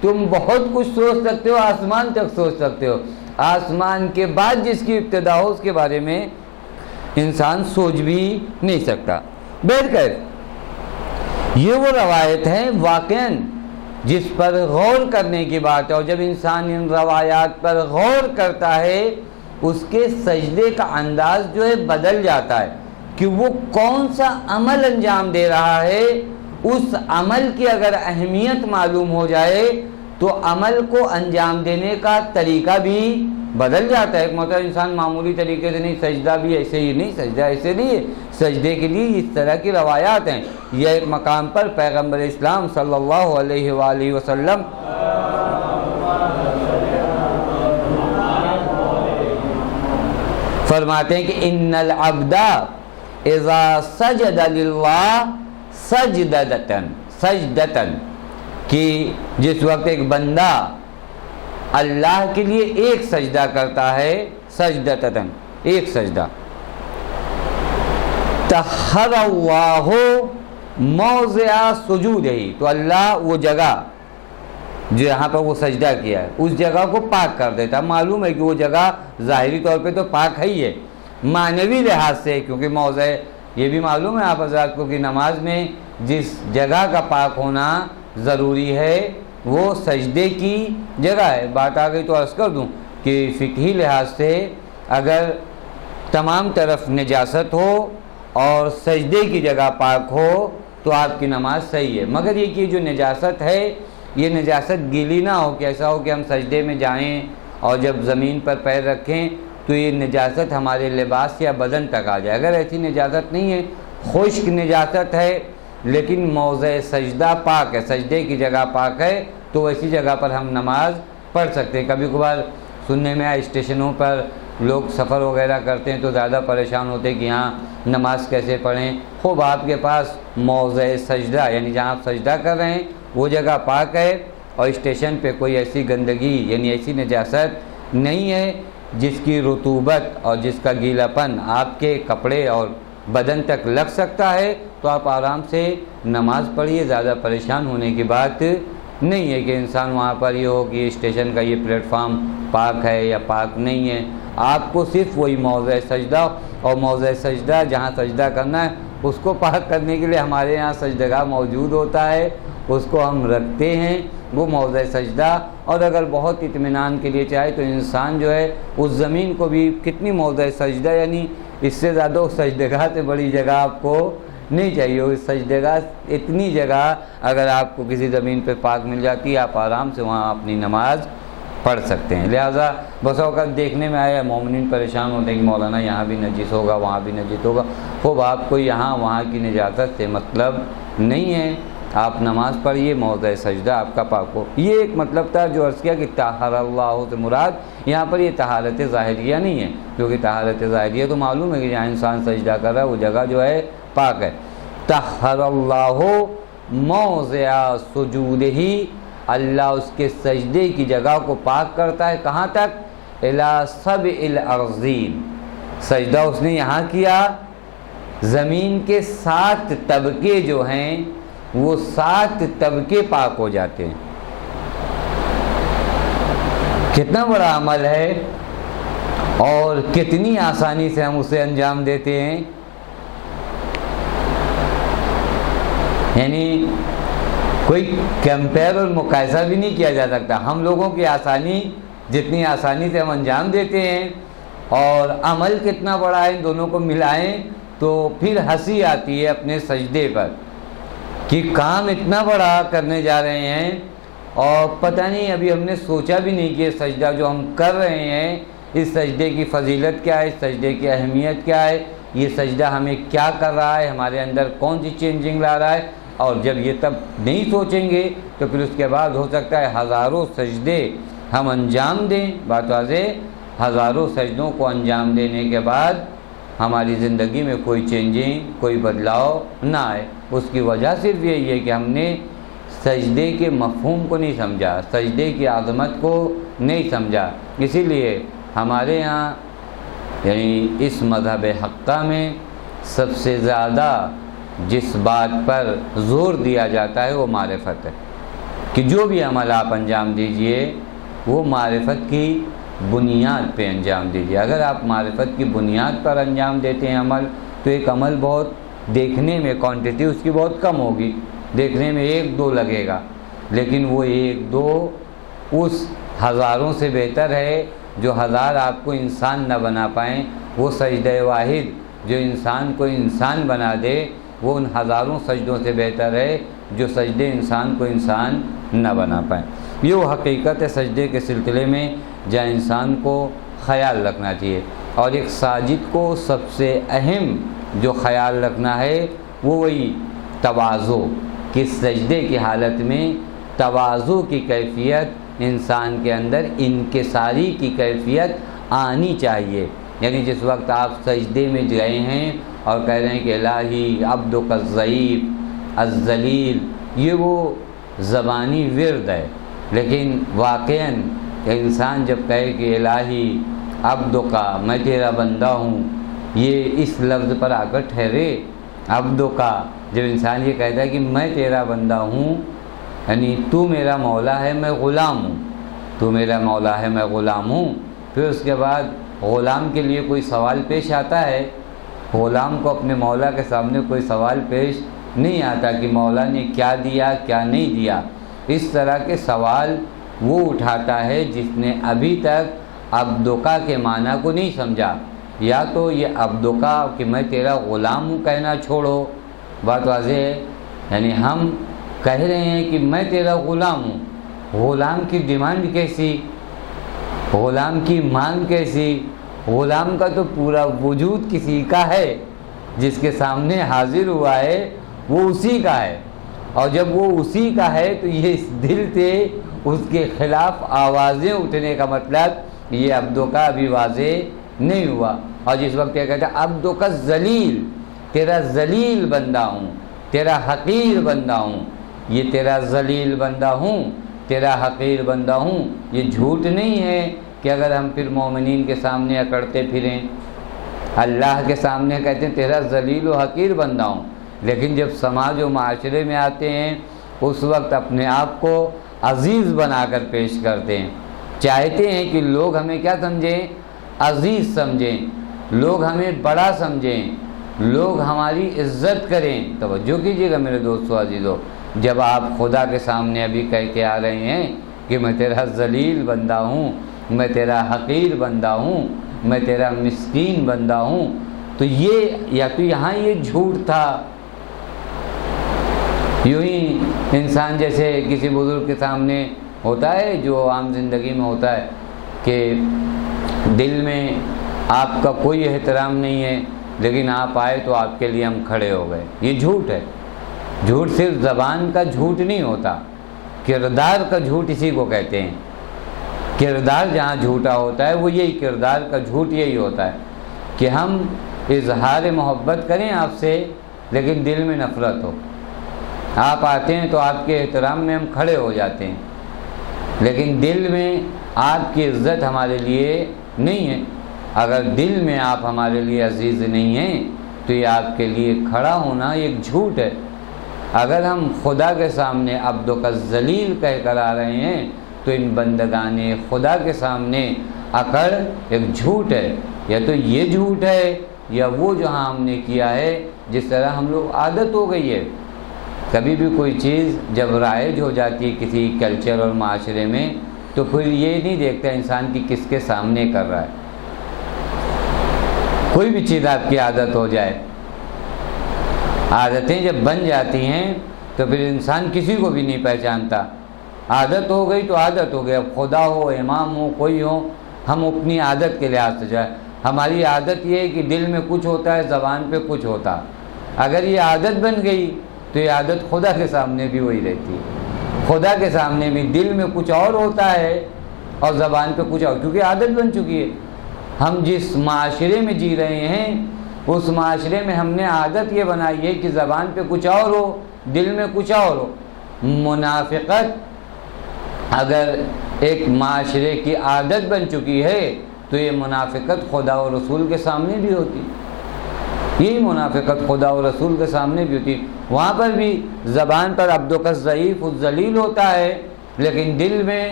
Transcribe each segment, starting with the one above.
تم بہت کچھ سوچ سکتے ہو، آسمان تک سوچ سکتے ہو، آسمان کے بعد جس کی ابتدا ہو اس کے بارے میں انسان سوچ بھی نہیں سکتا۔ بہرکیف یہ وہ روایت ہیں واقعاً جس پر غور کرنے کی بات ہے، اور جب انسان ان روایات پر غور کرتا ہے اس کے سجدے کا انداز جو ہے بدل جاتا ہے کہ وہ کون سا عمل انجام دے رہا ہے۔ اس عمل کی اگر اہمیت معلوم ہو جائے تو عمل کو انجام دینے کا طریقہ بھی بدل جاتا ہے۔ ایک محترم انسان معمولی طریقے سے نہیں، سجدہ بھی ایسے ہی نہیں، سجدہ ایسے نہیں ہے، سجدے کے لیے اس طرح کی روایات ہیں۔ یہ ایک مقام پر پیغمبر اسلام صلی اللہ علیہ وآلہ وسلم فرماتے ہیں کہ ان العبد اذا سجد للہ سجدتن، کہ جس وقت ایک بندہ اللہ کے لیے ایک سجدہ کرتا ہے، سجدتن ایک سجدہ، طہر اللہ موضع سجودہ، تو اللہ وہ جگہ جو یہاں پر وہ سجدہ کیا ہے اس جگہ کو پاک کر دیتا۔ معلوم ہے کہ وہ جگہ ظاہری طور پہ تو پاک ہے ہی ہے، معنوی لحاظ سے، کیونکہ موضع یہ بھی معلوم ہے آپ حضرات کو کہ نماز میں جس جگہ کا پاک ہونا ضروری ہے وہ سجدے کی جگہ ہے۔ بات آ گئی تو عرض کر دوں کہ فقہی لحاظ سے اگر تمام طرف نجاست ہو اور سجدے کی جگہ پاک ہو تو آپ کی نماز صحیح ہے، مگر یہ کہ جو نجاست ہے یہ نجاست گیلی نہ ہو کہ ایسا ہو کہ ہم سجدے میں جائیں اور جب زمین پر پیر رکھیں تو یہ نجاست ہمارے لباس یا بدن تک آ جائے۔ اگر ایسی نجاست نہیں ہے، خشک نجاست ہے لیکن موضع سجدہ پاک ہے، سجدے کی جگہ پاک ہے، تو ایسی جگہ پر ہم نماز پڑھ سکتے ہیں۔ کبھی کبھار سننے میں اسٹیشنوں پر لوگ سفر وغیرہ کرتے ہیں تو زیادہ پریشان ہوتے ہیں کہ یہاں نماز کیسے پڑھیں۔ خوب آپ کے پاس موضع سجدہ یعنی جہاں آپ سجدہ کر رہے ہیں وہ جگہ پاک ہے اور اسٹیشن پہ کوئی ایسی گندگی یعنی ایسی نجاست نہیں ہے جس کی رطوبت اور جس کا گیلاپن آپ کے کپڑے اور بدن تک لگ سکتا ہے، تو آپ آرام سے نماز پڑھیے۔ زیادہ پریشان ہونے کی بات نہیں ہے کہ انسان وہاں پر یہ ہو کہ اسٹیشن کا یہ پلیٹ فارم پاک ہے یا پاک نہیں ہے۔ آپ کو صرف وہی موضع سجدہ اور موضع سجدہ جہاں سجدہ کرنا ہے اس کو پاک کرنے کے لیے ہمارے یہاں سجدگاہ موجود ہوتا ہے، اس کو ہم رکھتے ہیں وہ موضع سجدہ۔ اور اگر بہت اطمینان کے لیے چاہے تو انسان جو ہے اس زمین کو بھی کتنی موضع سجدہ یعنی اس سے زیادہ سجدگاہ سے بڑی جگہ آپ کو نہیں چاہیے۔ اس سجدگاہ اتنی جگہ اگر آپ کو کسی زمین پہ پاک مل جاتی ہے آپ آرام سے وہاں اپنی نماز پڑھ سکتے ہیں۔ لہٰذا بس اوقات دیکھنے میں آیا مومنین پریشان ہوتے ہیں کہ مولانا یہاں بھی نجس ہوگا وہاں بھی نجس ہوگا۔ خوب آپ کو یہاں وہاں کی نجاست سے مطلب نہیں ہے، آپ نماز پڑھیے موضع سجدہ آپ کا پاک ہو۔ یہ ایک مطلب تھا جو عرض کیا کہ طہر اللہ سے مراد یہاں پر یہ طہارت ظاہریہ نہیں ہے، کیونکہ طہارت ظاہریہ تو معلوم ہے کہ جہاں انسان سجدہ کر رہا ہے وہ جگہ جو ہے پاک ہے۔ طہر اللہ موضع سجودہ، اللہ اس کے سجدے کی جگہ کو پاک کرتا ہے، کہاں تک؟ الی سبع الارضین، سجدہ اس نے یہاں کیا، زمین کے 7 طبقے جو ہیں وہ 7 طبقے پاک ہو جاتے ہیں۔ کتنا بڑا عمل ہے اور کتنی آسانی سے ہم اسے انجام دیتے ہیں۔ یعنی کوئی کمپیئر اور مقایسہ بھی نہیں کیا جا سکتا۔ ہم لوگوں کی آسانی جتنی آسانی سے ہم انجام دیتے ہیں اور عمل کتنا بڑا ہے، ان دونوں کو ملائیں تو پھر ہنسی آتی ہے اپنے سجدے پر کہ کام اتنا بڑا کرنے جا رہے ہیں اور پتہ نہیں ابھی ہم نے سوچا بھی نہیں کہ سجدہ جو ہم کر رہے ہیں اس سجدے کی فضیلت کیا ہے، اس سجدے کی اہمیت کیا ہے، یہ سجدہ ہمیں کیا کر رہا ہے، ہمارے اندر کون سی چینجنگ لا رہا ہے۔ اور جب یہ تب نہیں سوچیں گے تو پھر اس کے بعد ہو سکتا ہے ہزاروں سجدے ہم انجام دیں، بات واضح، ہزاروں سجدوں کو انجام دینے کے بعد ہماری زندگی میں کوئی چینجنگ کوئی بدلاؤ نہ آئے۔ اس کی وجہ صرف یہی ہے کہ ہم نے سجدے کے مفہوم کو نہیں سمجھا، سجدے کی عظمت کو نہیں سمجھا۔ اسی لیے ہمارے یہاں یعنی اس مذہب حقہ میں سب سے زیادہ جس بات پر زور دیا جاتا ہے وہ معرفت ہے۔ کہ جو بھی عمل آپ انجام دیجئے وہ معرفت کی بنیاد پہ انجام دیجئے۔ اگر آپ معرفت کی بنیاد پر انجام دیتے ہیں عمل، تو ایک عمل بہت دیکھنے میں کوانٹٹی اس کی بہت کم ہوگی، دیکھنے میں 1-2 لگے گا، لیکن وہ 1-2 اس ہزاروں سے بہتر ہے جو 1000 آپ کو انسان نہ بنا پائیں۔ وہ سجدہ واحد جو انسان کو انسان بنا دے وہ ان ہزاروں سجدوں سے بہتر ہے جو سجدے انسان کو انسان نہ بنا پائیں۔ یہ وہ حقیقت ہے سجدے کے سلسلے میں جہاں انسان کو خیال رکھنا چاہیے، اور ایک ساجد کو سب سے اہم جو خیال رکھنا ہے وہ وہی تواضع، کہ سجدے کی حالت میں تواضع کی کیفیت انسان کے اندر انکساری کی کیفیت آنی چاہیے۔ یعنی جس وقت آپ سجدے میں گئے ہیں اور کہہ رہے ہیں کہ الہی عبدک الضعیف الذلیل، یہ وہ زبانی ورد ہے، لیکن واقعاً انسان جب کہے کہ الہی عبدک، میں تیرا بندہ ہوں، یہ اس لفظ پر آ کر ٹھہرے۔ عبدک، جب انسان یہ کہتا ہے کہ میں تیرا بندہ ہوں، یعنی تو میرا مولا ہے میں غلام ہوں، تو میرا مولا ہے میں غلام ہوں۔ پھر اس کے بعد غلام کے لیے کوئی سوال پیش آتا ہے؟ غلام کو اپنے مولا کے سامنے کوئی سوال پیش نہیں آتا کہ مولا نے کیا دیا کیا نہیں دیا۔ اس طرح کے سوال وہ اٹھاتا ہے جس نے ابھی تک عبدکا کے معنی کو نہیں سمجھا۔ یا تو یہ عبدکا کہ میں تیرا غلام ہوں کہنا چھوڑو، بات واضح ہے، یعنی ہم کہہ رہے ہیں کہ میں تیرا غلام ہوں، غلام کی ڈیمانڈ کیسی، غلام کی مانگ کیسی؟ غلام کا تو پورا وجود کسی کا ہے، جس کے سامنے حاضر ہوا ہے وہ اسی کا ہے، اور جب وہ اسی کا ہے تو یہ اس دل سے اس کے خلاف آوازیں اٹھنے کا مطلب یہ عبدکا ابھی واضح نہیں ہوا۔ اور جس وقت یہ کہتا ہے عبدک الذلیل، تیرا ذلیل بندہ ہوں، تیرا حقیر بندہ ہوں، یہ تیرا ذلیل بندہ ہوں، تیرا حقیر بندہ ہوں، یہ جھوٹ نہیں ہے کہ اگر ہم پھر مومنین کے سامنے اکڑتے پھریں، اللہ کے سامنے کہتے ہیں تیرا ذلیل و حقیر بندہ ہوں، لیکن جب سماج و معاشرے میں آتے ہیں اس وقت اپنے آپ کو عزیز بنا کر پیش کرتے ہیں، چاہتے ہیں کہ لوگ ہمیں کیا سمجھیں؟ عزیز سمجھیں، لوگ ہمیں بڑا سمجھیں، لوگ ہماری عزت کریں۔ توجہ کیجیے گا میرے دوستو عزیزو، جب آپ خدا کے سامنے ابھی کہہ کے آ رہے ہیں کہ میں تیرا ذلیل بندہ ہوں، میں تیرا حقیر بندہ ہوں، میں تیرا مسکین بندہ ہوں، تو یہ یا تو یہاں یہ جھوٹ تھا۔ یوں ہی انسان جیسے کسی بزرگ کے سامنے ہوتا ہے جو عام زندگی میں ہوتا ہے کہ دل میں آپ کا کوئی احترام نہیں ہے، لیکن آپ آئے تو آپ کے لیے ہم کھڑے ہو گئے، یہ جھوٹ ہے۔ جھوٹ صرف زبان کا جھوٹ نہیں ہوتا، کردار کا جھوٹ اسی کو کہتے ہیں۔ کردار جہاں جھوٹا ہوتا ہے وہ یہی کردار کا جھوٹ یہی ہوتا ہے کہ ہم اظہار محبت کریں آپ سے لیکن دل میں نفرت ہو۔ آپ آتے ہیں تو آپ کے احترام میں ہم کھڑے ہو جاتے ہیں، لیکن دل میں آپ کی عزت ہمارے لیے نہیں ہے۔ اگر دل میں آپ ہمارے لیے عزیز نہیں ہیں تو یہ آپ کے لیے کھڑا ہونا ایک جھوٹ ہے۔ اگر ہم خدا کے سامنے عبدک الذلیل کہہ کر آ رہے ہیں تو ان بندگان خدا کے سامنے اکڑ ایک جھوٹ ہے، یا تو یہ جھوٹ ہے یا وہ جہاں ہم نے کیا ہے جس طرح ہم لوگ عادت ہو گئی ہے۔ کبھی بھی کوئی چیز جب رائج ہو جاتی ہے کسی کلچر اور معاشرے میں تو پھر یہ نہیں دیکھتا انسان کی کس کے سامنے کر رہا ہے۔ کوئی بھی چیز آپ کی عادت ہو جائے، عادتیں جب بن جاتی ہیں تو پھر انسان کسی کو بھی نہیں پہچانتا۔ عادت ہو گئی تو عادت ہو گئی، اب خدا ہو، امام ہو، کوئی ہو، ہم اپنی عادت کے لحاظ سے جائے۔ ہماری عادت یہ ہے کہ دل میں کچھ ہوتا ہے، زبان پہ کچھ ہوتا۔ اگر یہ عادت بن گئی تو یہ عادت خدا کے سامنے بھی وہی رہتی ہے، خدا کے سامنے بھی دل میں کچھ اور ہوتا ہے اور زبان پہ کچھ اور، کیونکہ عادت بن چکی ہے۔ ہم جس معاشرے میں جی رہے ہیں اس معاشرے میں ہم نے عادت یہ بنائی ہے کہ زبان پہ کچھ اور ہو، دل میں کچھ اور ہو۔ منافقت اگر ایک معاشرے کی عادت بن چکی ہے تو یہ منافقت خدا و رسول کے سامنے بھی ہوتی، یہی منافقت خدا و رسول کے سامنے بھی ہوتی۔ وہاں پر بھی زبان پر عبدک الضعیف الذلیل ہوتا ہے لیکن دل میں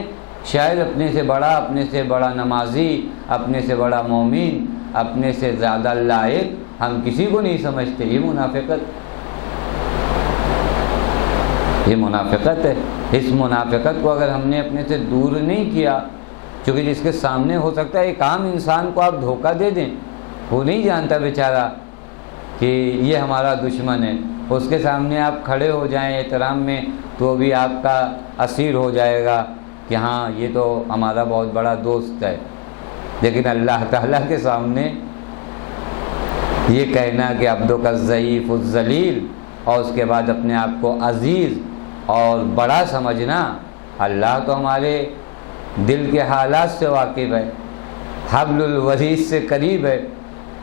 شاید اپنے سے بڑا نمازی، اپنے سے بڑا مومن، اپنے سے زیادہ لائق ہم کسی کو نہیں سمجھتے۔ یہ منافقت ہے۔ اس منافقت کو اگر ہم نے اپنے سے دور نہیں کیا، چونکہ جس کے سامنے ہو سکتا ہے ایک عام انسان کو آپ دھوکہ دے دیں، وہ نہیں جانتا بیچارہ کہ یہ ہمارا دشمن ہے، اس کے سامنے آپ کھڑے ہو جائیں احترام میں تو وہ بھی آپ کا اسیر ہو جائے گا کہ ہاں یہ تو ہمارا بہت بڑا دوست ہے۔ لیکن اللہ تعالیٰ کے سامنے یہ کہنا کہ عبدک الضعیف الذلیل اور اس کے بعد اپنے آپ کو عزیز اور بڑا سمجھنا، اللہ تو ہمارے دل کے حالات سے واقف ہے، حبل الورید سے قریب ہے۔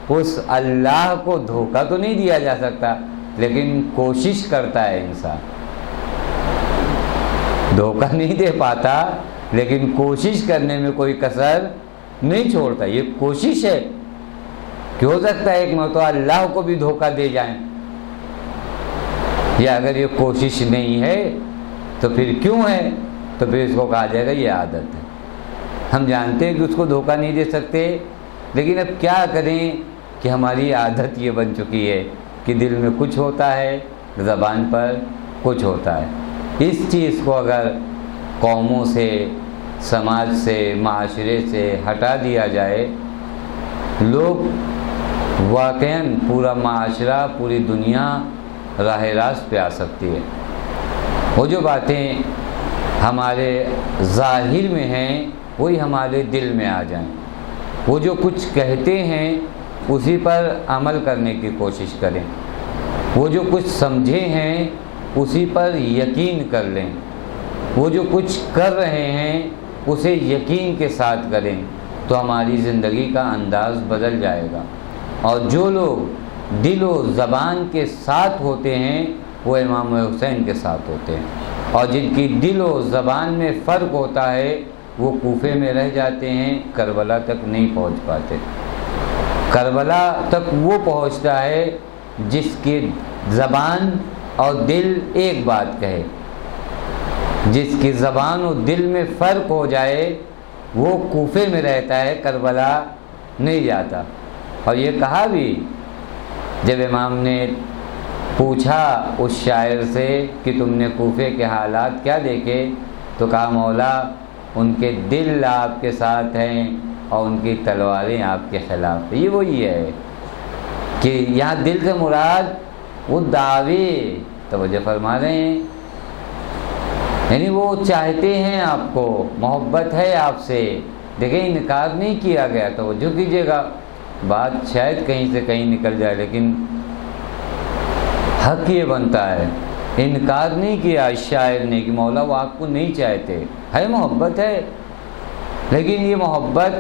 اس اللہ کو دھوکہ تو نہیں دیا جا سکتا، لیکن کوشش کرتا ہے انسان۔ دھوکہ نہیں دے پاتا لیکن کوشش کرنے میں کوئی کسر نہیں چھوڑتا۔ یہ کوشش ہے کہ ہو سکتا ہے ایک مرتبہ اللہ کو بھی دھوکہ دے جائیں، یا اگر یہ کوشش نہیں ہے تو پھر کیوں ہے؟ تو پھر اس کو کہا جائے گا یہ عادت ہے۔ ہم جانتے ہیں کہ اس کو دھوکہ نہیں دے سکتے، لیکن اب کیا کریں کہ ہماری عادت یہ بن چکی ہے کہ دل میں کچھ ہوتا ہے، زبان پر کچھ ہوتا ہے۔ اس چیز کو اگر قوموں سے، سماج سے، معاشرے سے ہٹا دیا جائے، لوگ واقعاً پورا معاشرہ، پوری دنیا راہ راست پہ آ سکتی ہے۔ وہ جو باتیں ہمارے ظاہر میں ہیں وہی ہمارے دل میں آ جائیں، وہ جو کچھ کہتے ہیں اسی پر عمل کرنے کی کوشش کریں، وہ جو کچھ سمجھے ہیں اسی پر یقین کر لیں، وہ جو کچھ کر رہے ہیں اسے یقین کے ساتھ کریں، تو ہماری زندگی کا انداز بدل جائے گا۔ اور جو لوگ دل و زبان کے ساتھ ہوتے ہیں وہ امام حسین کے ساتھ ہوتے ہیں، اور جن کی دل و زبان میں فرق ہوتا ہے وہ کوفے میں رہ جاتے ہیں، کربلا تک نہیں پہنچ پاتے۔ کربلا تک وہ پہنچتا ہے جس کی زبان اور دل ایک بات کہے، جس کی زبان اور دل میں فرق ہو جائے وہ کوفے میں رہتا ہے، کربلا نہیں جاتا۔ اور یہ کہا بھی، جب امام نے پوچھا اس شاعر سے کہ تم نے کوفے کے حالات کیا دیکھے، تو کہا مولا ان کے دل آپ کے ساتھ ہیں اور ان کی تلواریں آپ کے خلاف ہیں۔ یہ وہی ہے کہ یہاں دل سے مراد وہ دعوے توجہ فرما رہے ہیں، یعنی وہ چاہتے ہیں آپ کو، محبت ہے آپ سے۔ دیکھیں انکار نہیں کیا گیا، توجہ کیجیے گا، بات شاید کہیں سے کہیں نکل جائے لیکن حق یہ بنتا ہے۔ انکار نہیں کیا اس شاعر نے کہ مولا وہ آپ کو نہیں چاہتے، ہے محبت ہے، لیکن یہ محبت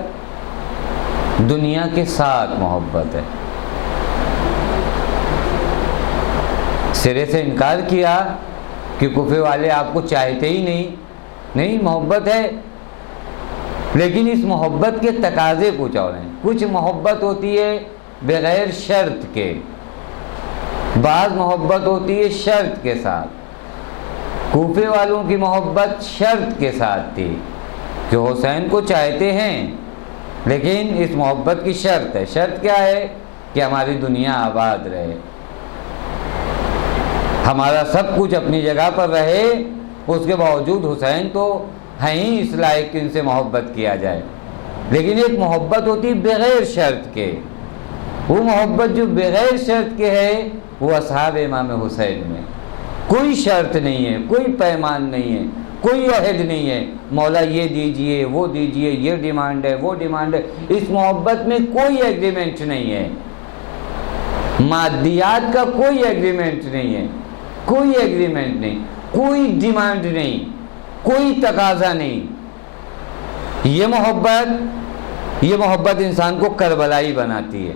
دنیا کے ساتھ محبت ہے۔ سرے سے انکار کیا کہ کوفے والے آپ کو چاہتے ہی نہیں، محبت ہے، لیکن اس محبت کے تقاضے کچھ اور ہیں۔ کچھ محبت ہوتی ہے بغیر شرط کے، بعض محبت ہوتی ہے شرط کے ساتھ۔ کوفے والوں کی محبت شرط کے ساتھ تھی کہ حسین کو چاہتے ہیں، لیکن اس محبت کی شرط ہے۔ شرط کیا ہے؟ کہ ہماری دنیا آباد رہے، ہمارا سب کچھ اپنی جگہ پر رہے، اس کے باوجود حسین تو ہیں ہی اس لائق کہ ان سے محبت کیا جائے۔ لیکن ایک محبت ہوتی بغیر شرط کے، وہ محبت جو بغیر شرط کے ہے وہ اصحاب امام حسین میں کوئی شرط نہیں ہے، کوئی پیمان نہیں ہے، کوئی عہد نہیں ہے، مولا یہ دیجئے وہ دیجئے، یہ ڈیمانڈ ہے وہ ڈیمانڈ ہے۔ اس محبت میں کوئی ایگریمنٹ نہیں ہے، مادیات کا کوئی ایگریمنٹ نہیں ہے، کوئی ایگریمنٹ نہیں، کوئی ڈیمانڈ نہیں، کوئی تقاضا نہیں۔ یہ محبت انسان کو کربلائی بناتی ہے۔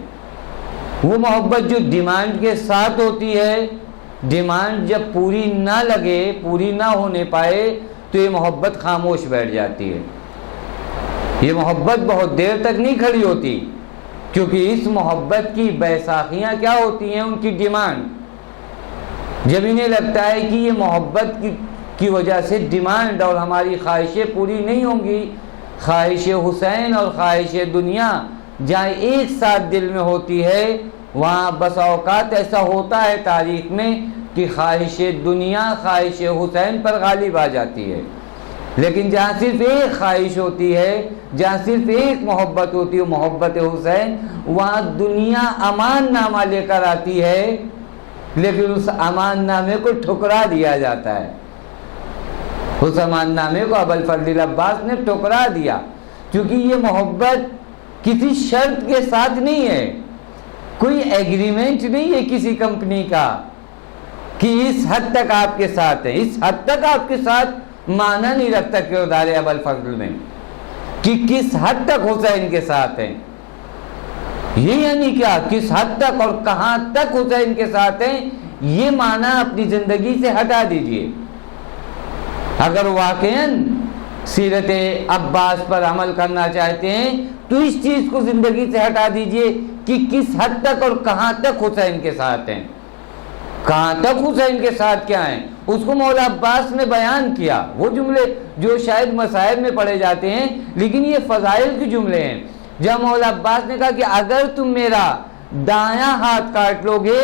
وہ محبت جو ڈیمانڈ کے ساتھ ہوتی ہے، ڈیمانڈ جب پوری نہ لگے، پوری نہ ہونے پائے تو یہ محبت خاموش بیٹھ جاتی ہے۔ یہ محبت بہت دیر تک نہیں کھڑی ہوتی، کیونکہ اس محبت کی بیساکھیاں کیا ہوتی ہیں؟ ان کی ڈیمانڈ۔ جب انہیں لگتا ہے کہ یہ محبت کی وجہ سے ڈیمانڈ اور ہماری خواہشیں پوری نہیں ہوں گی۔ خواہش حسین اور خواہش دنیا جہاں ایک ساتھ دل میں ہوتی ہے، وہاں بس اوقات ایسا ہوتا ہے تاریخ میں کہ خواہش دنیا خواہش حسین پر غالب آ جاتی ہے، لیکن جہاں صرف ایک خواہش ہوتی ہے، جہاں صرف ایک محبت ہوتی ہے، محبت حسین، وہاں دنیا امان نامہ لے کر آتی ہے، لیکن اس امان نامے کو ٹھکرا دیا جاتا ہے۔ اس امان نامے کو ابوالفضل عباس نے ٹھکرا دیا، کیونکہ یہ محبت کسی شرط کے ساتھ نہیں ہے، کوئی ایگریمنٹ نہیں ہے کسی کمپنی کا کہ اس حد تک آپ کے ساتھ ہے، اس حد تک آپ کے ساتھ معنی نہیں رکھتا کردار ابوالفضل میں کہ کس حد تک حسین کے ساتھ ہیں۔ یہ یعنی کیا، کس حد تک اور کہاں تک حسین کے ساتھ ہیں، یہ معنی اپنی زندگی سے ہٹا دیجئے۔ اگر واقعاً سیرت عباس پر عمل کرنا چاہتے ہیں تو اس چیز کو زندگی سے ہٹا دیجئے کہ کس حد تک اور کہاں تک حسین کے ساتھ ہیں، کہاں تک حسین کے ساتھ کیا ہیں، اس کو مولا عباس نے بیان کیا۔ وہ جملے جو شاید مسائل میں پڑھے جاتے ہیں، لیکن یہ فضائل کے جملے ہیں، جب مولا عباس نے کہا کہ اگر تم میرا دایاں ہاتھ کاٹ لو گے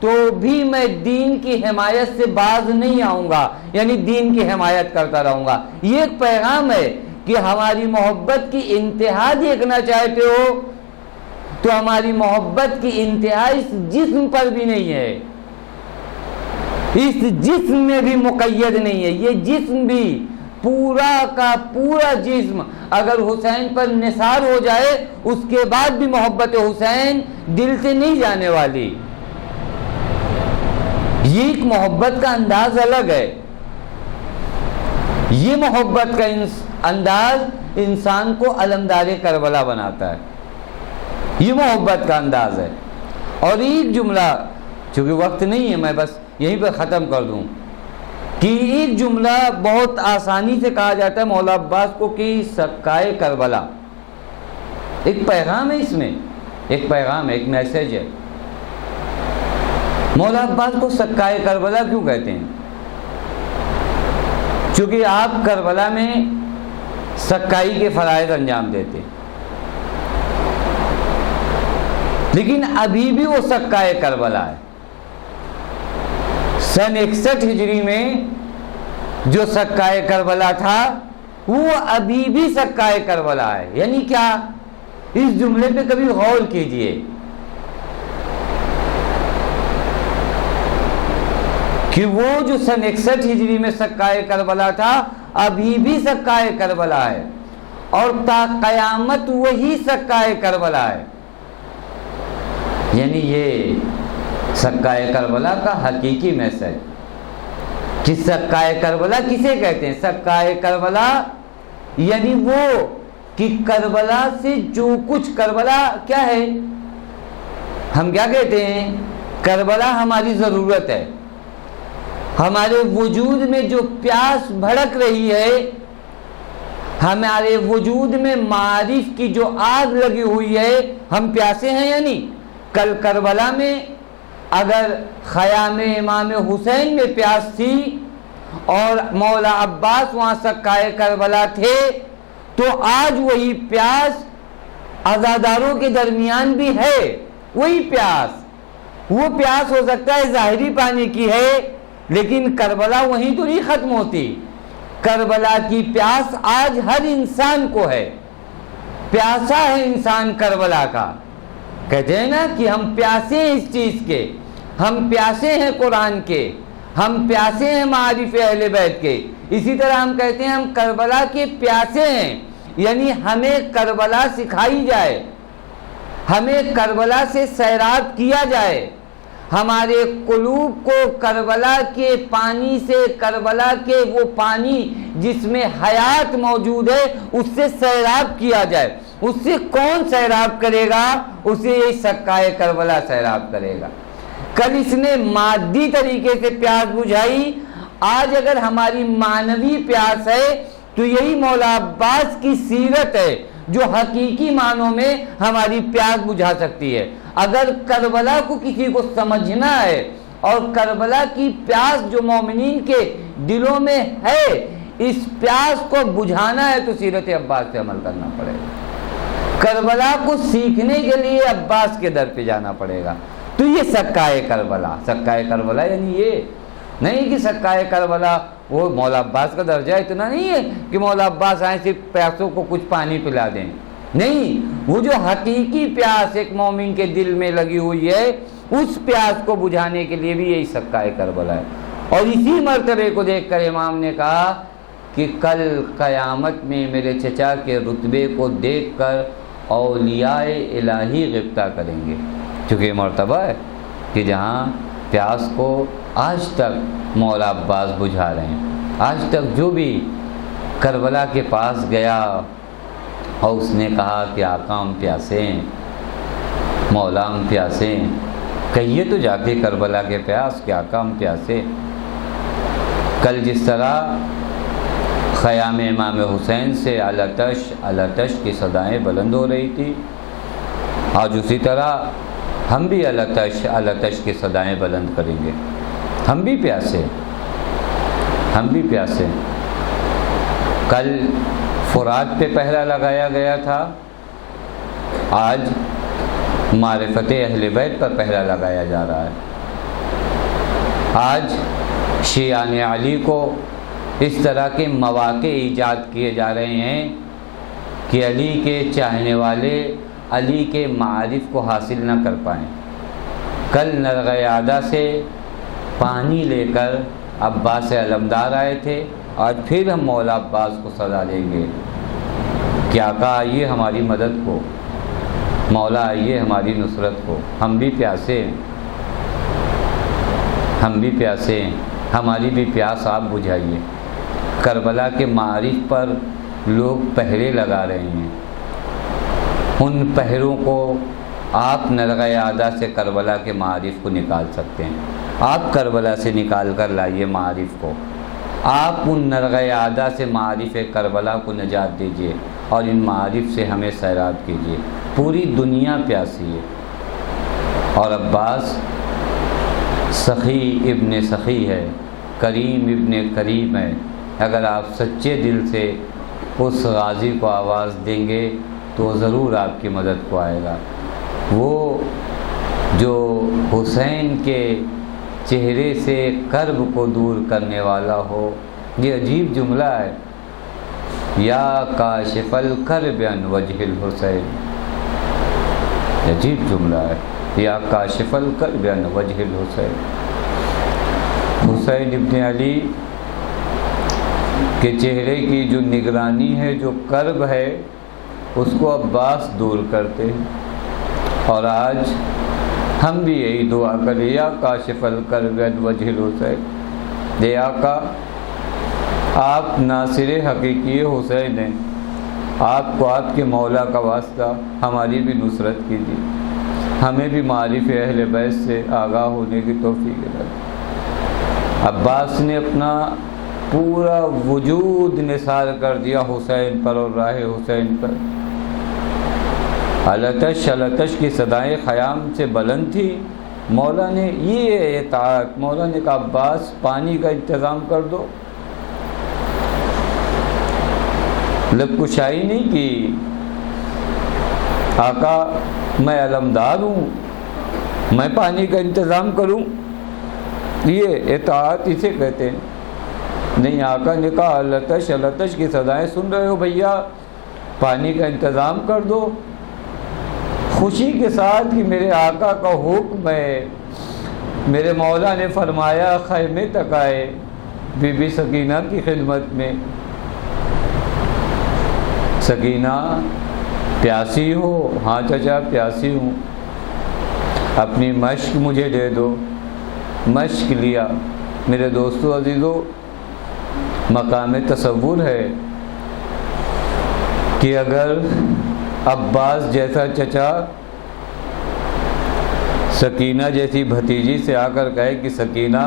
تو بھی میں دین کی حمایت سے باز نہیں آؤں گا، یعنی دین کی حمایت کرتا رہوں گا۔ یہ ایک پیغام ہے کہ ہماری محبت کی انتہا دیکھنا چاہتے ہو تو ہماری محبت کی انتہا اس جسم پر بھی نہیں ہے، اس جسم میں بھی مقید نہیں ہے۔ یہ جسم بھی پورا کا پورا جسم اگر حسین پر نثار ہو جائے، اس کے بعد بھی محبت حسین دل سے نہیں جانے والی۔ یہ ایک محبت کا انداز الگ ہے، یہ محبت کا انداز انسان کو علمدار کربلا بناتا ہے، یہ محبت کا انداز ہے۔ اور ایک جملہ، چونکہ وقت نہیں ہے میں بس یہیں پہ ختم کر دوں کہ ایک جملہ بہت آسانی سے کہا جاتا ہے مولا عباس کو کہ سکائے کربلا، ایک پیغام ہے اس میں، ایک پیغام ہے، ایک میسج ہے۔ مولا عباس کو سکائے کربلا کیوں کہتے ہیں؟ چونکہ آپ کربلا میں سکائی کے فرائض انجام دیتے، لیکن ابھی بھی وہ سکائے کربلا ہے۔ سن 61 ہجری میں جو سکائے کربلا تھا وہ ابھی بھی سکائے کربلا ہے۔ یعنی کیا، اس جملے پہ کبھی غور کیجئے کہ وہ جو سن 61 ہجری میں سکائے کربلا تھا ابھی بھی سکائے کربلا ہے، اور تا قیامت وہی سکائے کربلا ہے۔ یعنی یہ سکائے کربلا کا حقیقی میسج کہ سکائے کربلا کسے کہتے ہیں؟ سکائے کربلا یعنی وہ کہ کربلا سے جو کچھ، کربلا کیا ہے، ہم کیا کہتے ہیں، کربلا ہماری ضرورت ہے، ہمارے وجود میں جو پیاس بھڑک رہی ہے، ہمارے وجود میں معارف کی جو آگ لگی ہوئی ہے، ہم پیاسے ہیں یا نہیں؟ کل کربلا میں اگر خیام امام حسین میں پیاس تھی اور مولا عباس وہاں سکائے کربلا تھے، تو آج وہی پیاس عزاداروں کے درمیان بھی ہے، وہی پیاس۔ وہ پیاس ہو سکتا ہے ظاہری پانی کی ہے، لیکن کربلا وہیں تو نہیں ختم ہوتی۔ کربلا کی پیاس آج ہر انسان کو ہے، پیاسا ہے انسان کربلا کا۔ کہتے ہیں نا کہ ہم پیاسے ہیں اس چیز کے، ہم پیاسے ہیں قرآن کے، ہم پیاسے ہیں معارف اہل بیت کے۔ اسی طرح ہم کہتے ہیں ہم کربلا کے پیاسے ہیں، یعنی ہمیں کربلا سکھائی جائے، ہمیں کربلا سے سیراب کیا جائے، ہمارے قلوب کو کربلا کے پانی سے، کربلا کے وہ پانی جس میں حیات موجود ہے، اس سے سیراب کیا جائے۔ اس سے کون سیراب کرے گا؟ اسے یہ سکائے کربلا سیراب کرے گا۔ کل اس نے مادی طریقے سے پیاس بجھائی، آج اگر ہماری معنوی پیاس ہے تو یہی مولا عباس کی سیرت ہے جو حقیقی معنوں میں ہماری پیاس بجھا سکتی ہے۔ اگر کربلا کو کسی کو سمجھنا ہے، اور کربلا کی پیاس جو مومنین کے دلوں میں ہے، اس پیاس کو بجھانا ہے تو سیرت عباس سے عمل کرنا پڑے گا۔ کربلا کو سیکھنے کے لیے عباس کے در پہ جانا پڑے گا۔ تو یہ سکائے کربلا، سکائے کربلا یعنی یہ نہیں کہ سکائے کربلا وہ مولا عباس کا درجہ اتنا نہیں ہے کہ مولا عباس آئیں صرف پیاسوں کو کچھ پانی پلا دیں، نہیں، وہ جو حقیقی پیاس ایک مومن کے دل میں لگی ہوئی ہے، اس پیاس کو بجھانے کے لیے بھی یہی سکائے کربلا ہے۔ اور اسی مرتبے کو دیکھ کر امام نے کہا کہ کل قیامت میں میرے چچا کے رتبے کو دیکھ کر اولیاء الہی غبطہ کریں گے، چونکہ یہ مرتبہ ہے کہ جہاں پیاس کو آج تک مولا عباس بجھا رہے ہیں۔ آج تک جو بھی کربلا کے پاس گیا اور اس نے کہا کہ آقا ہم پیاسے ہیں، مولا ہم پیاسے ہیں، کہیے تو جا کے کربلا کے پیاس کہ آقا ہم پیاسے۔ کل جس طرح خیام امام حسین سے الاتش الاتش کی صدائیں بلند ہو رہی تھی، آج اسی طرح ہم بھی الاتش الاتش کی صدائیں بلند کریں گے۔ ہم بھی پیاسے، ہم بھی پیاسے۔ کل فرات پہ پہرا لگایا گیا تھا، آج معرفت اہل بیت پر پہرا لگایا جا رہا ہے۔ آج شیعان علی کو اس طرح کے مواقع ایجاد کیے جا رہے ہیں کہ علی کے چاہنے والے علی کے معارف کو حاصل نہ کر پائیں۔ کل نرغیادہ سے پانی لے کر عباس علمدار آئے تھے، آج پھر ہم مولا عباس کو صدا دیں گے کہ آقا آئیے ہماری مدد کو، مولا آئیے ہماری نصرت کو۔ ہم بھی پیاسے ہیں، ہم بھی پیاسے ہیں، ہماری بھی پیاس آپ بجھائیے۔ کربلا کے معارف پر لوگ پہرے لگا رہے ہیں، ان پہروں کو آپ نرغہ اعداء سے کربلا کے معارف کو نکال سکتے ہیں۔ آپ کربلا سے نکال کر لائیے معارف کو، آپ ان نرغہ اعداء سے معارف کربلا کو نجات دیجیے اور ان معارف سے ہمیں سیراب کیجیے۔ پوری دنیا پیاسی ہے، اور عباس سخی ابن سخی ہے، کریم ابن کریم ہے۔ اگر آپ سچے دل سے اس غازی کو آواز دیں گے تو ضرور آپ کی مدد کو آئے گا۔ وہ جو حسین کے چہرے سے کرب کو دور کرنے والا ہو، یہ عجیب جملہ ہے، یا کاشف الکرب عن وجہ الحسین، عجیب جملہ ہے، یا کاشف الکرب عن وجہ الحسین۔ حسین ابن علی کے چہرے کی جو نگرانی ہے، جو کرب ہے، اس کو عباس دور کرتے ہیں۔ اور آج ہم بھی یہی دعا کریں، یا کاشف الکرب عن وجہ الحسین، اے آقا آپ ناصر حقیقی حسین ہیں، آپ کو آپ کے مولا کا واسطہ ہماری بھی نصرت کیجیے، ہمیں بھی معارف اہل بیت سے آگاہ ہونے کی توفیق دے۔ عباس نے اپنا پورا وجود نثار کر دیا حسین پر اور راہ حسین پر۔ الاتش الاتش کی صدائیں خیام سے بلند تھی، مولا نے یہ اطاعت، مولا نے کہا عباس پانی کا انتظام کر دو، لب کشائی نہیں کی۔ آقا میں علمدار ہوں، میں پانی کا انتظام کروں، یہ اطاعت اسے کہتے ہیں۔ نہیں، آقا نے کہا الاتش الاتش کی صدائیں سن رہے ہو بھیا، پانی کا انتظام کر دو۔ خوشی کے ساتھ کہ میرے آقا کا حکم ہے، میرے مولا نے فرمایا خیمے تک آئے بی بی سکینہ کی خدمت میں۔ سکینہ پیاسی ہو؟ ہاں چچا پیاسی ہوں، اپنی مشق مجھے دے دو۔ مشق لیا۔ میرے دوستو عزیزو، مقام تصور ہے کہ اگر عباس جیسا چچا سکینہ جیسی بھتیجی سے آ کر کہے کہ سکینہ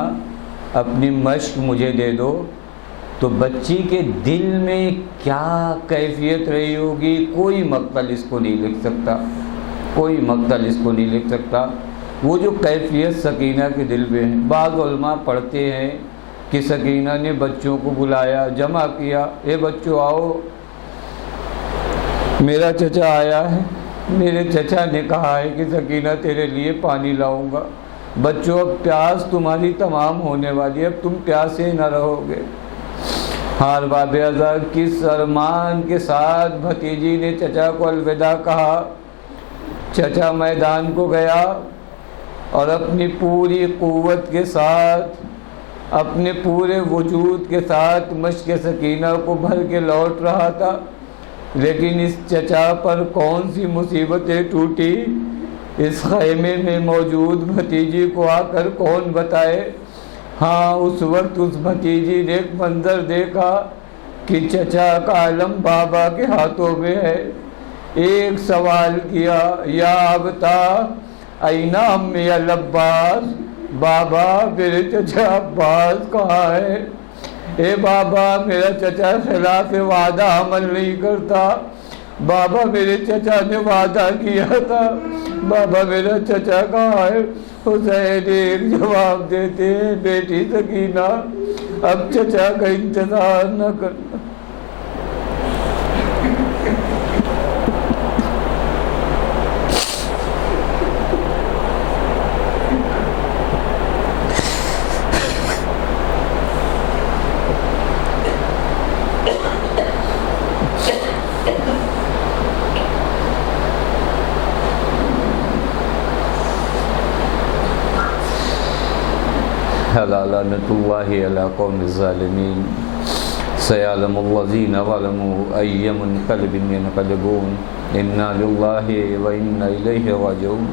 اپنی مشق مجھے دے دو، تو بچی کے دل میں کیا کیفیت رہی ہوگی، کوئی مقتل اس کو نہیں لکھ سکتا، کوئی مقتل اس کو نہیں لکھ سکتا۔ وہ جو کیفیت سکینہ کے دل میں ہے۔ بعض علماء پڑھتے ہیں کہ سکینہ نے بچوں کو بلایا، جمع کیا، اے بچوں آؤ، میرا چچا آیا ہے، میرے چچا نے کہا ہے کہ سکینہ تیرے لیے پانی لاؤں گا، بچوں اب پیاس تمہاری تمام ہونے والی ہے، اب تم پیاسے نہ رہو گے۔ ہار باب ازر کس ارمان کے ساتھ بھتیجی نے چچا کو الوداع کہا۔ چچا میدان کو گیا اور اپنی پوری قوت کے ساتھ، اپنے پورے وجود کے ساتھ مشق سکینہ کو بھر کے لوٹ رہا تھا، لیکن اس چچا پر کون سی مصیبتیں ٹوٹی، اس خیمے میں موجود بھتیجی کو آ کر کون بتائے۔ ہاں اس وقت اس بھتیجی نے ایک منظر دیکھا کہ چچا کا علم بابا کے ہاتھوں میں ہے۔ ایک سوال کیا، یا ابتا این امی العباس، بابا میرے چچا عباس کہاں ہے؟ اے بابا میرا چچا خلاف وعدہ عمل نہیں کرتا، بابا میرے چچا نے وعدہ کیا تھا، بابا میرا چچا کہاں ہے؟ حسین ایک جواب دیتے ہیں، بیٹی سکینہ اب چچا کا انتظار نہ کرنا۔ لعنت اللہ علی قوم الظالمین، سیعلم الذین ظلموا ای منقلب ینقلبون، انا للہ و انا الیہ راجعون۔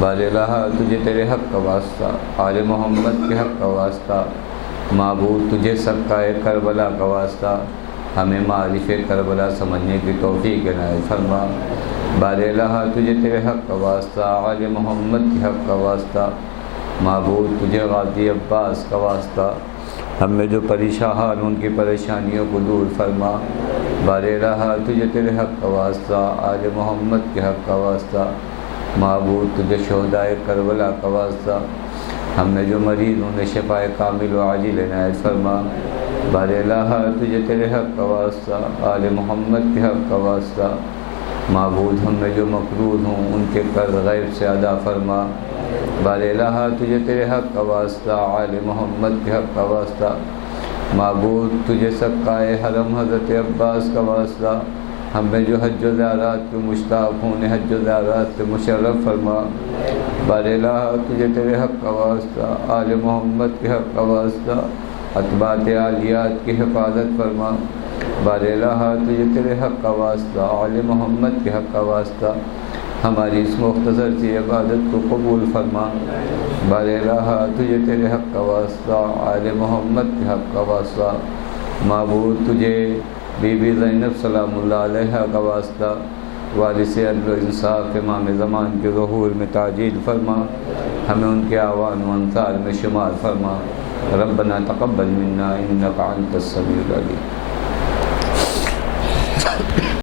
بار الہ تجھے تیرے حق کا واسطہ، آل محمد کے حق کا واسطہ، معبود تجھے سکہ کربلا کا واسطہ، ہمیں معارف کربلا سمجھنے کی توفیق عنایت فرما۔ بار الہ تجھے تیرے حق کا واسطہ، آل محمد کے حق کا واسطہ، معبود تجھے غازی عباس کا واسطہ، ہم میں جو پریشان ان کی پریشانیوں کو دور فرما۔ بار الہ تجھے تیرے حق کا واسطہ، آل محمد کے حق کا واسطہ، معبود تجھے شہدائے کربلا کا واسطہ، ہم میں جو مریض انہیں شفاء کامل و عاجل عنایت فرما۔ بار الہ تجھے تیرے حق کا واسطہ، آل محمد کے حق کا واسطہ، معبود ہم میں جو مقروض ہوں ان کے قرض غیب سے ادا فرما۔ بار الہ تجھے تیرے حق کا واسطہ، آل محمد کے حق کا واسطہ، معبود تجھے سقائے حرم حضرت عباس کا واسطہ، ہم میں جو حج و زیارات کے مشتاق ہوں انہیں حج و زیارات سے مشرف فرما۔ بار الہ تجھے تیرے حق کا واسطہ، آل محمد کے حق کا واسطہ، اتباعِ عالیات کی حفاظت فرما۔ بار الہ تجھے تیرے حق کا واسطہ، آل محمد کے حق کا واسطہ، ہماری اس مختصر سی عبادت کو قبول فرما۔ بار الہ تجھے تیرے حق کا واسطہ، آل محمد کے حق کا واسطہ، معبود تجھے بی بی زینب سلام اللہ علیہ کا واسطہ، وارث عدل و انصاف امام زمان کے ظہور میں تعجیل فرما، ہمیں ان کے اعوان و انصار میں شمار فرما۔ ربنا تقبل منا انک انت السمیع العلیم۔